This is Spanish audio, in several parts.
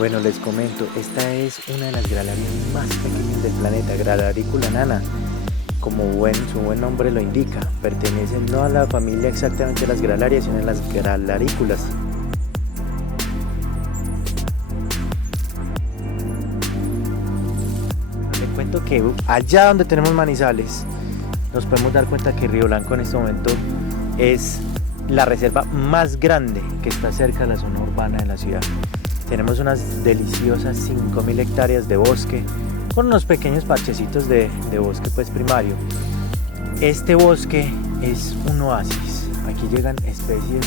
Bueno, les comento, esta es una de las gralarias más pequeñas del planeta, Gralarícula nana. Como su buen nombre lo indica, pertenece no a la familia exactamente de las gralarias, sino a las gralarículas. Les cuento que allá donde tenemos Manizales, nos podemos dar cuenta que Río Blanco en este momento es la reserva más grande que está cerca de la zona urbana de la ciudad. Tenemos unas deliciosas 5.000 hectáreas de bosque con unos pequeños parchecitos de bosque pues primario. Este bosque es un oasis. Aquí llegan especies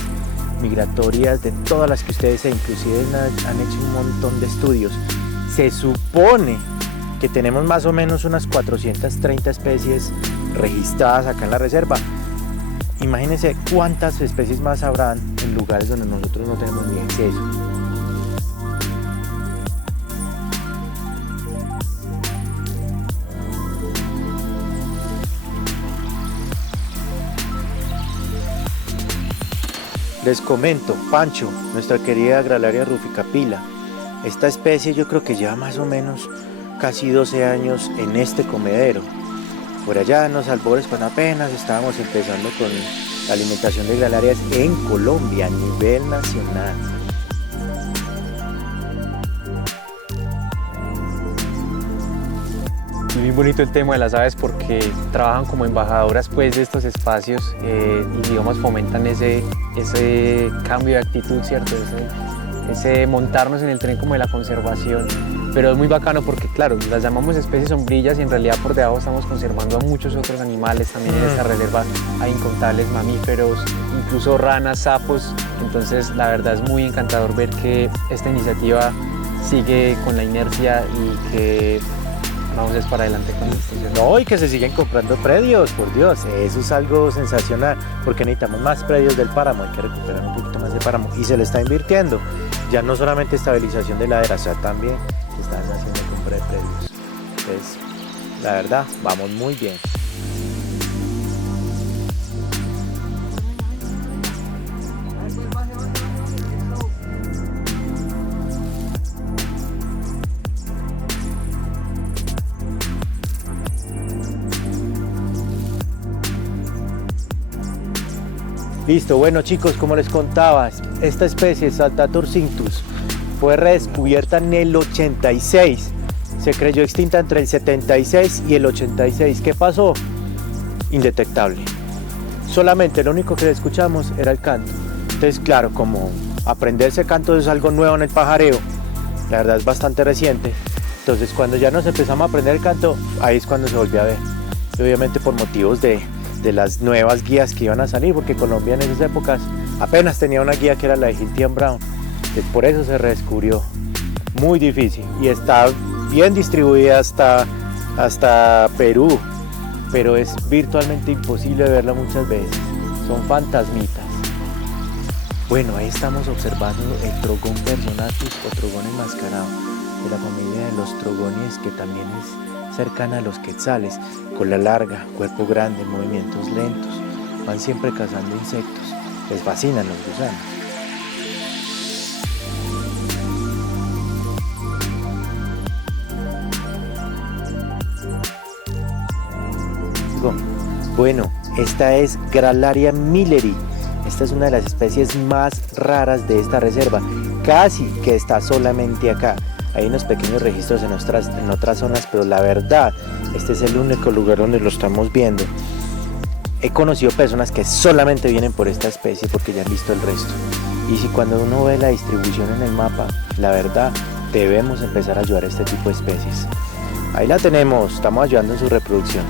migratorias de todas las que ustedes inclusive han hecho un montón de estudios. Se supone que tenemos más o menos unas 430 especies registradas acá en la reserva. Imagínense cuántas especies más habrán en lugares donde nosotros no tenemos ni acceso. Les comento, Pancho, nuestra querida Gralaria ruficapilla. Esta especie yo creo que lleva más o menos casi 12 años en este comedero. Por allá en los albores, cuando apenas estábamos empezando con la alimentación de gralarias en Colombia a nivel nacional. Es muy bonito el tema de las aves porque trabajan como embajadoras pues, de estos espacios y digamos fomentan ese cambio de actitud, ¿cierto? Ese montarnos en el tren como de la conservación. Pero es muy bacano porque, claro, las llamamos especies sombrillas y en realidad por debajo estamos conservando a muchos otros animales. También en esta reserva hay incontables mamíferos, incluso ranas, sapos. Entonces, la verdad es muy encantador ver que esta iniciativa sigue con la inercia y que vamos es para adelante con esto. No, y que se siguen comprando predios, por Dios, eso es algo sensacional, porque necesitamos más predios del páramo, hay que recuperar un poquito más de páramo, y se le está invirtiendo, ya no solamente estabilización de laderas, o sea, también se están haciendo compra de predios. Entonces, la verdad, vamos muy bien. Listo, bueno chicos, como les contaba, esta especie, Saltator cinctus, fue redescubierta en el 86. Se creyó extinta entre el 76 y el 86. ¿Qué pasó? Indetectable. Solamente lo único que escuchamos era el canto. Entonces, claro, como aprenderse canto es algo nuevo en el pajareo, la verdad es bastante reciente. Entonces, cuando ya nos empezamos a aprender el canto, ahí es cuando se volvió a ver. Y obviamente por motivos de las nuevas guías que iban a salir, porque Colombia en esas épocas apenas tenía una guía que era la de Hiltian Brown. Entonces, por eso se redescubrió. Muy difícil y está bien distribuida hasta Perú, pero es virtualmente imposible verla muchas veces. Son fantasmitas. Bueno, ahí estamos observando el trogón personatus o trogón enmascarado, de la familia de los trogones, que también es cercana a los quetzales, cola larga, cuerpo grande, movimientos lentos. Van siempre cazando insectos, les fascinan los gusanos. Bueno, esta es Gralaria milleri. Esta es una de las especies más raras de esta reserva, casi que está solamente acá. Hay unos pequeños registros en otras zonas, pero la verdad, este es el único lugar donde lo estamos viendo. He conocido personas que solamente vienen por esta especie porque ya han visto el resto. Y si cuando uno ve la distribución en el mapa, la verdad, debemos empezar a ayudar a este tipo de especies. Ahí la tenemos, estamos ayudando en su reproducción.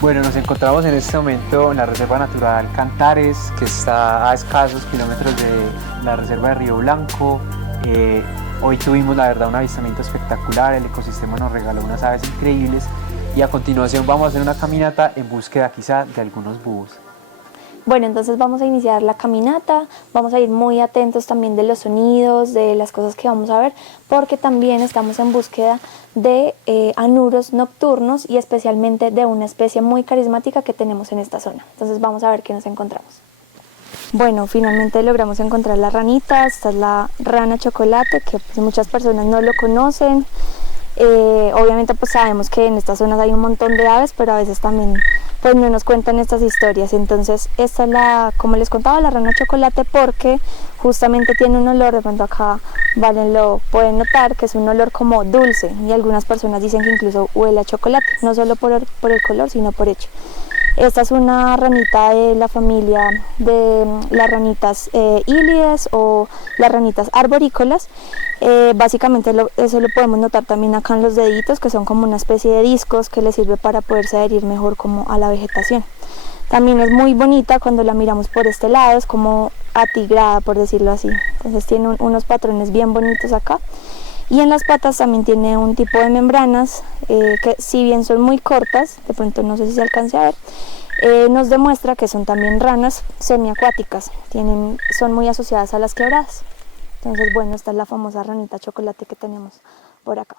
Bueno, nos encontramos en este momento en la Reserva Natural Cantares, que está a escasos kilómetros de la Reserva de Río Blanco. Hoy tuvimos, la verdad, un avistamiento espectacular, el ecosistema nos regaló unas aves increíbles y a continuación vamos a hacer una caminata en búsqueda quizá de algunos búhos. Bueno, entonces vamos a iniciar la caminata, vamos a ir muy atentos también de los sonidos, de las cosas que vamos a ver, porque también estamos en búsqueda de anuros nocturnos y especialmente de una especie muy carismática que tenemos en esta zona. Entonces vamos a ver qué nos encontramos. Bueno, finalmente logramos encontrar la ranita. Esta es la rana chocolate, que pues muchas personas no lo conocen. Obviamente pues sabemos que en estas zonas hay un montón de aves, pero a veces también pues no nos cuentan estas historias. Entonces esta es como les contaba, la rana chocolate, porque justamente tiene un olor, de pronto acá lo pueden notar, que es un olor como dulce, y algunas personas dicen que incluso huele a chocolate, no solo por el color, sino por hecho. Esta es una ranita de la familia de las ranitas hílides o las ranitas arborícolas. Básicamente eso lo podemos notar también acá en los deditos, que son como una especie de discos que le sirve para poderse adherir mejor como a la vegetación. También es muy bonita cuando la miramos por este lado, es como atigrada, por decirlo así. Entonces tiene unos patrones bien bonitos acá. Y en las patas también tiene un tipo de membranas que, si bien son muy cortas, de pronto no sé si se alcance a ver, nos demuestra que son también ranas semiacuáticas, son muy asociadas a las quebradas. Entonces bueno, esta es la famosa ranita chocolate que tenemos por acá.